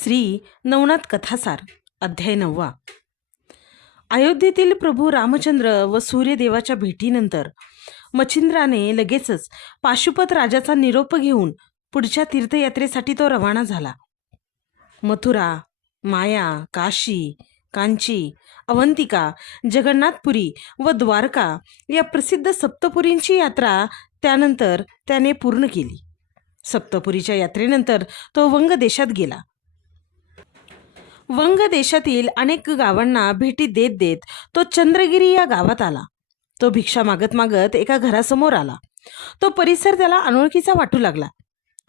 श्री नवनाथ कथासार अध्याय 9. अयोध्येतील प्रभू रामचंद्र व सूर्यदेवाच्या भेटीनंतर मच्छिंद्राने लगेचच पाशुपत राजाचा निरोप घेऊन पुढच्या तीर्थयात्रेसाठी तो रवाना झाला. मथुरा, माया, काशी, कांची, अवंतिका, जगन्नाथपुरी व द्वारका या प्रसिद्ध सप्तपुरींची यात्रा त्यानंतर त्याने पूर्ण केली. सप्तपुरीच्या यात्रेनंतर तो वंग देशात गेला. वंग देशातील अनेक गावांना भेटी देत देत तो चंद्रगिरी या गावात आला. तो भिक्षा मागत मागत एका घरासमोर आला. तो परिसर त्याला अनोळखीचा वाटू लागला.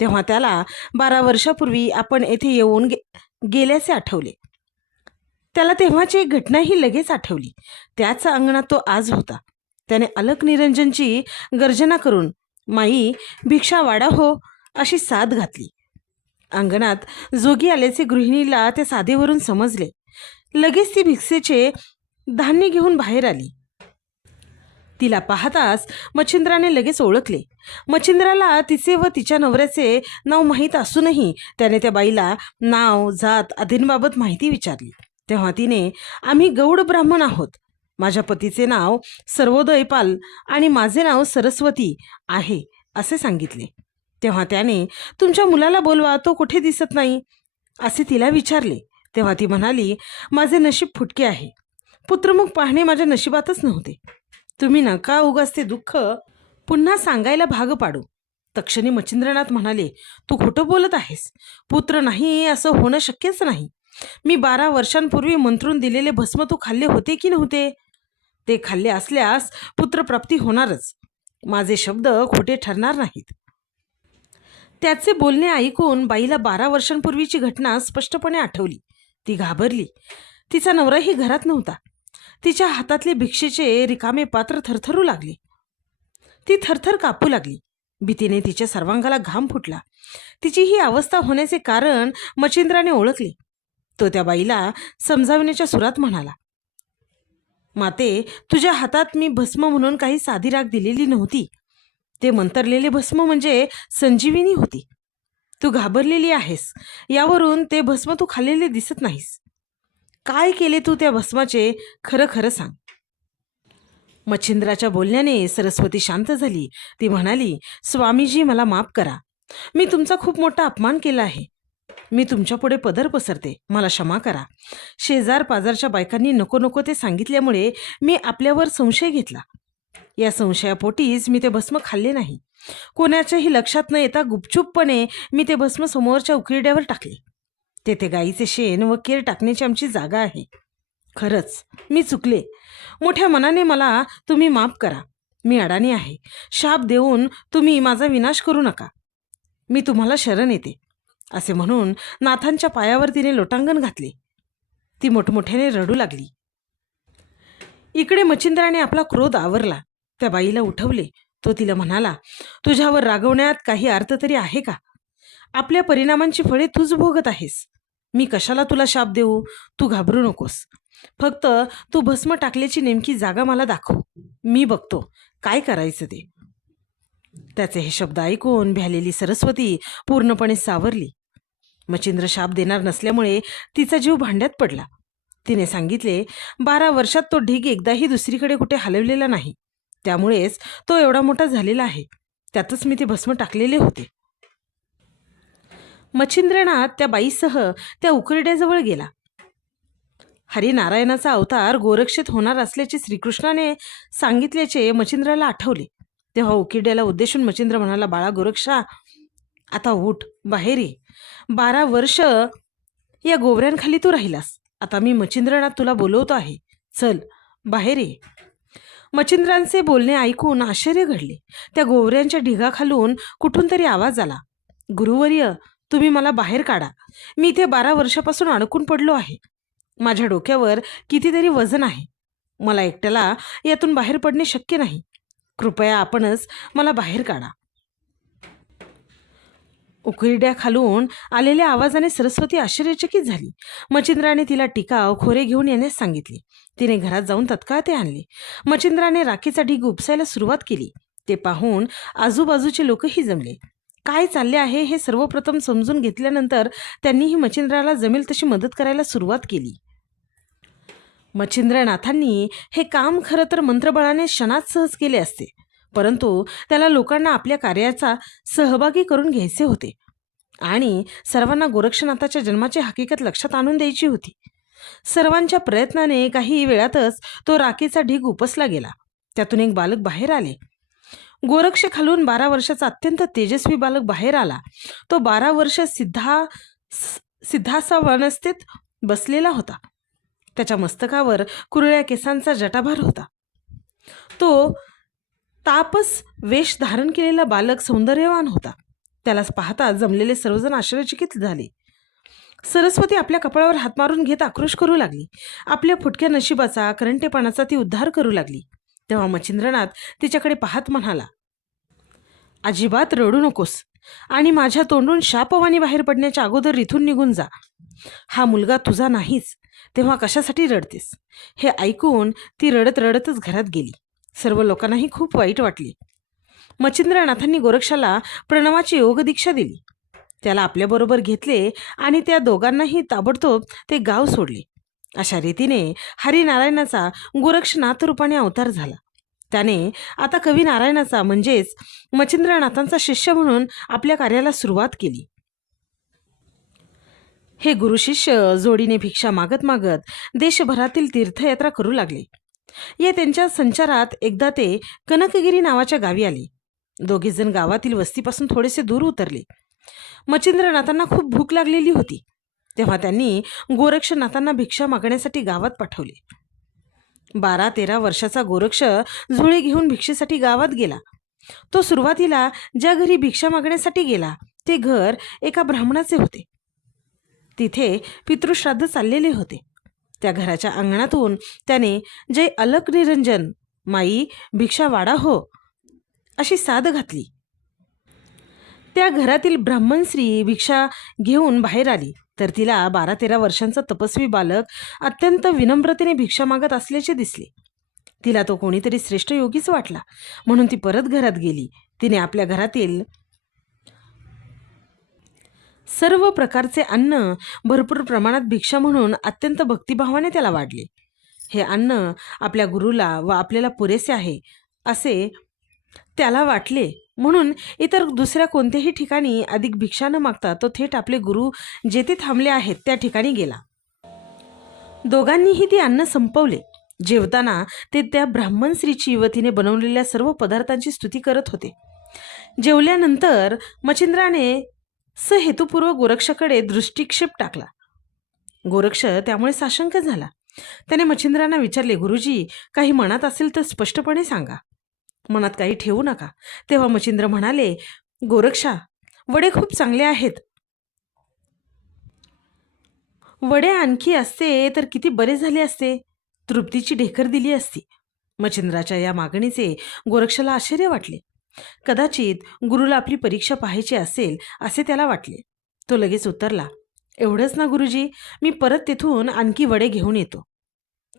तेव्हा त्याला 12 वर्षापूर्वी आपण येथे येऊन गेल्याचे आठवले. त्याला तेव्हाची एक घटनाही लगेच आठवली. त्याच अंगणात तो आज होता. त्याने अलक निरंजनची गर्जना करून माई भिक्षा वाडा हो अशी साद घातली. अंगणात जोगी आल्याचे गृहिणीला त्या साधेवरून समजले. लगेच ती भिक्षेचे धान्य घेऊन बाहेर आली. तिला पाहताच मच्छिंद्राने लगेच ओळखले. मच्छिंद्राला तिचे व तिच्या नवऱ्याचे नाव माहीत असूनही त्याने त्या बाईला नाव जात आदींबाबत माहिती विचारली. तेव्हा तिने आम्ही गौड ब्राह्मण आहोत. माझ्या पतीचे नाव सर्वोदयपाल आणि माझे नाव सरस्वती आहे असे सांगितले. तेव्हा त्याने तुमच्या मुलाला बोलवा, तो कुठे दिसत नाही असे तिला विचारले. तेव्हा ती म्हणाली माझे नशीब फुटके आहे. पुत्रमुख पाहणे माझ्या नशिबातच नव्हते. तुम्ही नका उगाच ते दुःख पुन्हा सांगायला भाग पाडू. तक्षणी मच्छिंद्रनाथ म्हणाले तू खोटं बोलत आहेस. पुत्र नाही असं होणं शक्यच नाही. मी 12 वर्षांपूर्वी मंत्रून दिलेले भस्म तू खाल्ले होते की नव्हते? ते खाल्ले असल्यास पुत्रप्राप्ती होणारच. माझे शब्द खोटे ठरणार नाहीत. त्याचे बोलणे ऐकून बाईला 12 वर्षांपूर्वीची घटना स्पष्टपणे आठवली. ती घाबरली. तिचा नवराही घरात नव्हता. तिच्या हातातले भिक्षेचे रिकामे पात्र थरथरू लागले. ती थरथर कापू लागली. भीतीने तिच्या सर्वांगाला घाम फुटला. तिची ही अवस्था होण्याचे कारण मच्छिंद्राने ओळखले. तो त्या बाईला समजावण्याच्या सुरात म्हणाला माते, तुझ्या हातात मी भस्म म्हणून काही साधी राख दिलेली नव्हती. ते मंतरलेले भस्म म्हणजे संजीविनी होती. तू घाबरलेली आहेस यावरून ते भस्म तू खाल्लेले दिसत नाहीस. काय केले तू त्या भस्माचे खरं खरं सांग. मच्छिंद्राच्या बोलण्याने सरस्वती शांत झाली. ती म्हणाली स्वामीजी मला माफ करा. मी तुमचा खूप मोठा अपमान केला आहे. मी तुमच्या पुढे पदर पसरते. मला क्षमा करा. शेजार पाजारच्या बायकांनी नको नको ते सांगितल्यामुळे मी आपल्यावर संशय घेतला. या संशयापोटीच मी ते भस्म खाल्ले नाही. कोणाच्याही लक्षात न येता गुपचूपपणे मी ते भस्म समोरच्या उकिरड्यावर टाकले. तेथे गाईचे शेण व केर टाकण्याची आमची जागा आहे. खरंच मी चुकले. मोठ्या मनाने मला तुम्ही माफ करा. मी अडाणी आहे. शाप देऊन तुम्ही माझा विनाश करू नका. मी तुम्हाला शरण येते असे म्हणून नाथांच्या पायावर तिने लोटांगण घातले. ती मोठमोठ्याने रडू लागली. इकडे मच्छिंद्राने आपला क्रोध आवरला. त्या बाईला उठवले. तो तिला म्हणाला तुझ्यावर रागवण्यात काही अर्थ तरी आहे का? आपल्या परिणामांची फळे तूच भोगत आहेस. मी कशाला तुला शाप देऊ? तू घाबरू नकोस. फक्त तू भस्म टाकल्याची नेमकी जागा मला दाखव. मी बघतो काय करायचं ते. त्याचे हे शब्द ऐकून भ्यालेली सरस्वती पूर्णपणे सावरली. मच्छिंद्र शाप देणार नसल्यामुळे तिचा जीव भांड्यात पडला. तिने सांगितले 12 वर्षात तो ढीग एकदाही दुसरीकडे कुठे हलवलेला नाही. त्यामुळेच तो एवढा मोठा झालेला आहे. त्यातच मी ते भस्म टाकलेले होते. मच्छिंद्रनाथ त्या बाईसह त्या उकिरड्याजवळ गेला. हरिनारायणाचा अवतार गोरक्षित होणार असल्याचे श्रीकृष्णाने सांगितल्याचे मच्छिंद्राला आठवले. तेव्हा उकिरड्याला उद्देशून मच्छिंद्र म्हणाला बाळा गोरक्षा, आता उठ, बाहेर ये. 12 वर्ष या गोवऱ्यांखाली तू राहिलास. आता मी मच्छिंद्रनाथ तुला बोलवतो आहे. चल बाहेर ये. मच्छिंद्रांचे बोलणे ऐकून आश्चर्य घडले. त्या गोवऱ्यांच्या ढिगाखालून कुठून तरी आवाज आला. गुरुवर्य, तुम्ही मला बाहेर काढा. मी इथे 12 वर्षापासून अडकून पडलो आहे. माझ्या डोक्यावर कितीतरी वजन आहे. मला एकट्याला यातून बाहेर पडणे शक्य नाही. कृपया आपणच मला बाहेर काढा. उकिरड्याखालून आलेल्या आवाजाने सरस्वती आश्चर्यचकित झाली. मच्छिंद्राने तिला टिकाव खोरे घेऊन येण्यास सांगितले. तिने घरात जाऊन तत्काळ ते आणले. मच्छिंद्राने राखीचा ढीग उपसायला सुरुवात केली. ते पाहून आजूबाजूचे लोकही जमले. काय चालले आहे हे सर्वप्रथम समजून घेतल्यानंतर त्यांनीही मच्छिंद्राला जमेल तशी मदत करायला सुरुवात केली. मच्छिंद्रनाथांनी हे काम खरं तर मंत्रबळाने क्षणात सहज केले असते, परंतु त्याला लोकांना आपल्या कार्याचा सहभागी करून घ्यायचे होते आणि सर्वांना गोरक्षनाथाच्या जन्माची हकीकत लक्षात आणून द्यायची होती. सर्वांच्या प्रयत्नाने काही वेळातच तो राखेचा ढीग उपसला गेला. त्यातून एक बालक बाहेर आले. गोरक्ष खालून 12 वर्षाचा अत्यंत तेजस्वी बालक बाहेर आला. तो 12 वर्ष सिद्धासावस्थेत बसलेला होता. त्याच्या मस्तकावर कुरळ्या केसांचा जटाभार होता. तो तापस वेश धारण केलेला बालक सौंदर्यवान होता. त्याला पाहता जमलेले सर्वजण आश्चर्यचकित झाले. सरस्वती आपल्या कपाळावर हात मारून घेत आक्रोश करू लागली. आपल्या फुटक्या नशिबाचा, करंटेपणाचा ती उद्धार करू लागली. तेव्हा मच्छिंद्रनाथ तिच्याकडे पाहत म्हणाला, अजिबात रडू नकोस आणि माझ्या तोंडून शापवाणी बाहेर पडण्याच्या अगोदर इथून निघून जा. हा मुलगा तुझा नाहीच, तेव्हा कशासाठी रडतेस? हे ऐकून ती रडत रडतच घरात गेली. सर्व लोकांनाही खूप वाईट वाटले. मच्छिंद्रनाथांनी गोरक्षाला प्रणवाची योग दीक्षा दिली. त्याला आपल्याबरोबर घेतले आणि त्या दोघांनाही ताबडतोब ते गाव सोडले. अशा रीतीने हरिनारायणाचा गोरक्षनाथ रूपाने अवतार झाला. त्याने आता कवी नारायणाचा म्हणजेच मच्छिंद्रनाथांचा शिष्य म्हणून आपल्या कार्याला सुरुवात केली. हे गुरुशिष्य जोडीने भिक्षा मागत मागत देशभरातील तीर्थयात्रा करू लागले. या त्यांच्या संचारात एकदा ते कनकगिरी नावाच्या गावी आले. दोघेजण गावातील वस्तीपासून थोडेसे दूर उतरले. मच्छिंद्रनाथांना खूप भूक लागलेली होती. तेव्हा त्यांनी गोरक्षनाथांना भिक्षा मागण्यासाठी गावात पाठवले. 12-13 वर्षाचा गोरक्ष झोळी घेऊन भिक्षेसाठी गावात गेला. तो सुरुवातीला ज्या घरी भिक्षा मागण्यासाठी गेला ते घर एका ब्राह्मणाचे होते. तिथे पितृश्राद्ध चाललेले होते. त्या घराच्या अंगणातून त्याने जय अलक निरंजन माई भिक्षा वाडा हो अशी साद घातली. त्या घरातील ब्राह्मण स्त्री भिक्षा घेऊन बाहेर आली तर तिला 12-13 वर्षांचा तपस्वी बालक अत्यंत विनम्रतेने भिक्षा मागत असल्याचे दिसले. तिला तो कोणीतरी श्रेष्ठ योगीच वाटला, म्हणून ती परत घरात गेली. तिने आपल्या घरातील सर्व प्रकारचे अन्न भरपूर प्रमाणात भिक्षा म्हणून अत्यंत भक्तिभावाने त्याला वाढले. हे अन्न आपल्या गुरुला व आपल्याला पुरेसे आहे असे त्याला वाटले, म्हणून इतर दुसऱ्या कोणत्याही ठिकाणी अधिक भिक्षा न मागता तो थेट आपले गुरु जेथे थांबले आहेत त्या ठिकाणी गेला. दोघांनीही ते अन्न संपवले. जेवताना ते त्या ब्राह्मण स्त्रीची व तिने बनवलेल्या सर्व पदार्थांची स्तुती करत होते. जेवल्यानंतर मच्छिंद्राने सहेतुपूर्वक गोरक्षाकडे दृष्टिक्षेप टाकला. गोरक्ष त्यामुळे साशंक झाला. त्याने मच्छिंद्रांना विचारले, गुरुजी, काही मनात असेल तर स्पष्टपणे सांगा, मनात काही ठेवू नका. तेव्हा मच्छिंद्र म्हणाले, गोरक्षा, वडे खूप चांगले आहेत. वडे आणखी असते तर किती बरे झाले असते, तृप्तीची ढेकर दिली असती. मच्छिंद्राच्या या मागणीचे गोरक्षाला आश्चर्य वाटले. कदाचित गुरुला आपली परीक्षा पाहायची असेल असे त्याला वाटले. तो लगेच उत्तरला, एवढंच ना गुरुजी, मी परत तिथून आणखी वडे घेऊन येतो.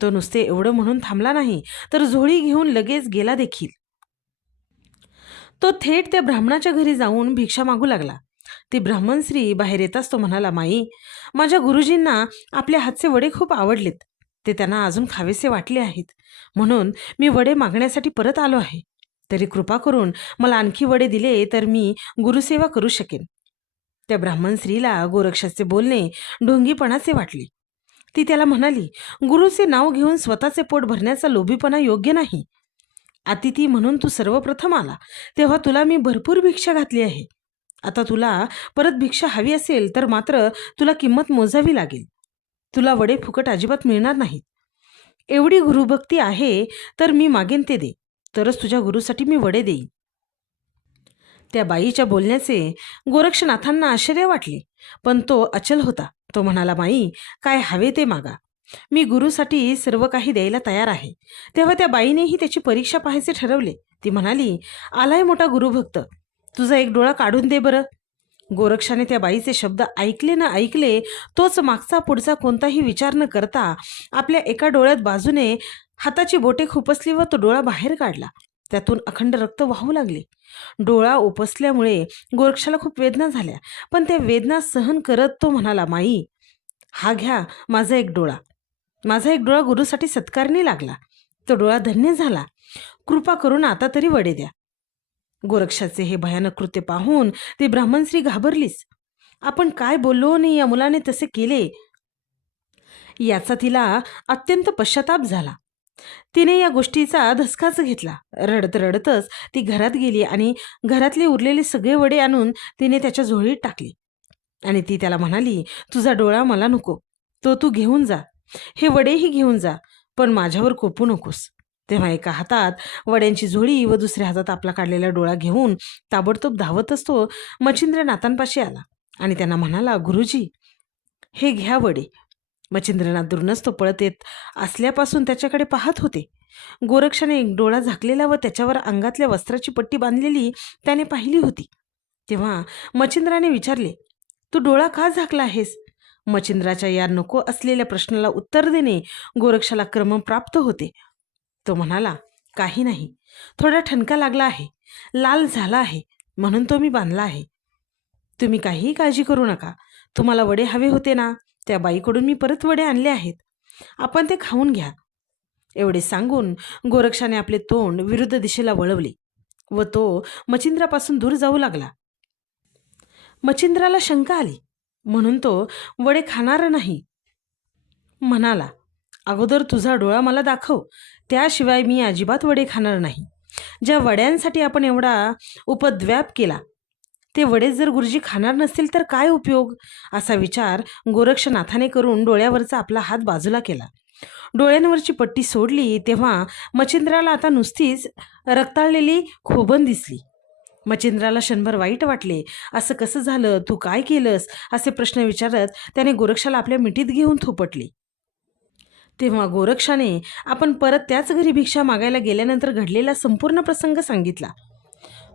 तो नुसते एवढं म्हणून थांबला नाही तर झोळी घेऊन लगेच गेला देखील. तो थेट त्या ब्राह्मणाच्या घरी जाऊन भिक्षा मागू लागला. ती ब्राह्मण स्त्री बाहेर येताच तो म्हणाला, माई, माझ्या गुरुजींना आपल्या हातचे वडे खूप आवडलेत. ते त्यांना अजून खावेसे वाटले आहेत, म्हणून मी वडे मागण्यासाठी परत आलो आहे. तरी कृपा करून मला आणखी वडे दिले तर मी गुरुसेवा करू शकेन. त्या ब्राह्मण स्त्रीला गोरक्षाचे बोलणे ढोंगीपणाचे वाटले. ती त्याला म्हणाली, गुरुचे नाव घेऊन स्वतःचे पोट भरण्याचा लोभीपणा योग्य नाही. अतिथी म्हणून तू सर्वप्रथम आला, तेव्हा तुला मी भरपूर भिक्षा घातली आहे. आता तुला परत भिक्षा हवी असेल तर मात्र तुला किंमत मोजावी लागेल. तुला वडे फुकट अजिबात मिळणार नाहीत. एवढी गुरुभक्ती आहे तर मी मागेन ते दे, तरच तुझ्या गुरुसाठी मी वडे देईन. त्या बाईच्या बोलण्याचे गोरक्षनाथांना आश्चर्य वाटले, पण तो अचल होता. तो म्हणाला, माई, काय हवे ते मागा, मी गुरुसाठी सर्व काही द्यायला तयार आहे. तेव्हा त्या बाईनेही त्याची परीक्षा पाहायचे ठरवले. ती म्हणाली, आलाय मोठा गुरुभक्त, तुझा एक डोळा काढून दे बरं. गोरक्षाने त्या बाईचे शब्द ऐकले न ऐकले तोच मागचा पुढचा कोणताही विचार न करता आपल्या एका डोळ्यात बाजूने हाताची बोटे खुपसली व तो डोळा बाहेर काढला. त्यातून अखंड रक्त वाहू लागले. डोळा उपसल्यामुळे गोरक्षाला खूप वेदना झाल्या, पण त्या वेदना सहन करत तो म्हणाला, माई, हा घ्या माझा एक डोळा. माझा एक डोळा गुरुसाठी सत्कारणी लागला. तो डोळा धन्य झाला. कृपा करून आता तरी वडे द्या. गोरक्षाचे हे भयानक कृत्य पाहून ती ब्राह्मणस्त्री घाबरलीच. आपण काय बोललो आणि या मुलाने तसे केले याचा तिला अत्यंत पश्चाताप झाला. तिने या गोष्टीचा धसकाच घेतला. रडत रडतच ती घरात गेली आणि घरातले उरलेले सगळे वडे आणून तिने त्याच्या झोळीत टाकले आणि ती त्याला म्हणाली, तुझा डोळा मला नको, तो तू घेऊन जा. हे वडेही घेऊन जा, पण माझ्यावर कोपू नकोस. तेव्हा एका हातात वड्यांची झोळी व दुसऱ्या हातात आपला काढलेला डोळा घेऊन ताबडतोब धावतच तो मच्छिंद्रनाथांपाशी आला आणि त्यांना म्हणाला, गुरुजी, हे घ्या वडे. मच्छिंद्रनाथ दुरूनच तो पळत येत असल्यापासून त्याच्याकडे पाहत होते. गोरक्षाने एक डोळा झाकलेला व त्याच्यावर अंगातल्या वस्त्राची पट्टी बांधलेली त्याने पाहिली होती. तेव्हा मच्छिंद्राने विचारले, तू डोळा का झाकला आहेस? मच्छिंद्राच्या या नको असलेल्या प्रश्नाला उत्तर देणे गोरक्षाला क्रमप्राप्त होते. तो म्हणाला, काही नाही, थोडा ठणका लागला आहे, लाल झाला आहे, म्हणून तो मी बांधला आहे. तुम्ही काहीही काळजी करू नका. तुम्हाला वडे हवे होते ना, त्या बाईकडून मी परत वडे आणले आहेत, आपण ते खाऊन घ्या. एवढे सांगून गोरक्षाने आपले तोंड विरुद्ध दिशेला वळवले व तो मच्छिंद्रापासून दूर जाऊ लागला. मच्छिंद्राला शंका आली, म्हणून तो वडे खाणार नाही. म्हणाला, अगोदर तुझा डोळा मला दाखव, त्याशिवाय मी अजिबात वडे खाणार नाही. ज्या वड्यांसाठी आपण एवढा उपद्व्याप केला, ते वडे जर गुरुजी खाणार नसतील तर काय उपयोग? असा विचार गोरक्षनाथाने करून डोळ्यावरचा आपला हात बाजूला केला. डोळ्यांवरची पट्टी सोडली तेव्हा मच्छिंद्राला आता नुसतीच रक्ताळलेली खोबण दिसली. मच्छिंद्राला क्षणभर वाईट वाटले. असं कसं झालं, तू काय केलंस, असे प्रश्न विचारत त्याने गोरक्षाला आपल्या मिठीत घेऊन थोपटले. तेव्हा गोरक्षाने आपण परत त्याच घरी भिक्षा मागायला गेल्यानंतर घडलेला संपूर्ण प्रसंग सांगितला.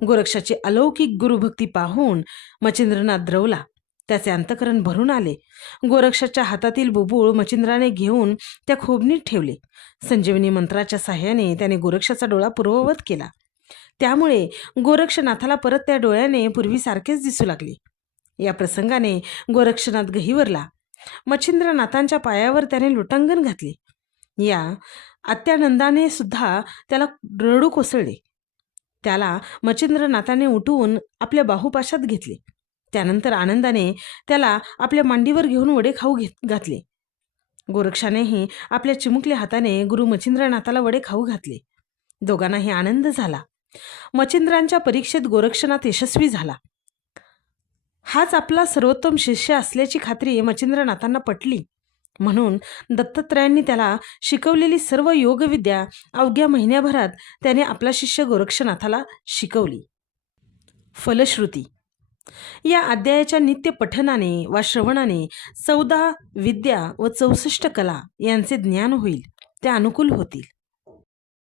गोरक्षाची अलौकिक गुरुभक्ती पाहून मच्छिंद्रनाथ द्रवला. त्याचे अंतकरण भरून आले. गोरक्षाच्या हातातील बुबुळ मच्छिंद्राने घेऊन त्या खोबणीत ठेवले. संजीवनी मंत्राच्या साह्याने त्याने गोरक्षाचा डोळा पूर्ववत केला. त्यामुळे गोरक्षनाथाला परत त्या डोळ्याने पूर्वीसारखेच दिसू लागले. या प्रसंगाने गोरक्षनाथ गहिवरला. मच्छिंद्रनाथांच्या पायावर त्याने लोटांगण घातले. या अत्यानंदाने सुद्धा त्याला रडू कोसळले. त्याला मच्छिंद्रनाथाने उठवून आपल्या बाहुपाशात घेतले. त्यानंतर आनंदाने त्याला आपल्या मांडीवर घेऊन वडे खाऊ घातले. गोरक्षानेही आपल्या चिमुकल्या हाताने गुरु मच्छिंद्रनाथाला वडे खाऊ घातले. दोघांनाही आनंद झाला. मच्छिंद्रांच्या परीक्षेत गोरक्षनाथ यशस्वी झाला. हाच आपला सर्वोत्तम शिष्य असल्याची खात्री मच्छिंद्रनाथांना पटली. म्हणून दत्तात्रयांनी त्याला शिकवलेली सर्व योगविद्या अवघ्या महिन्याभरात त्याने आपला शिष्य गोरक्षनाथाला शिकवली. फलश्रुती. या अध्यायाच्या नित्य पठनाने वा श्रवणाने 14 विद्या व 64 कला यांचे ज्ञान होईल, त्या अनुकूल होतील.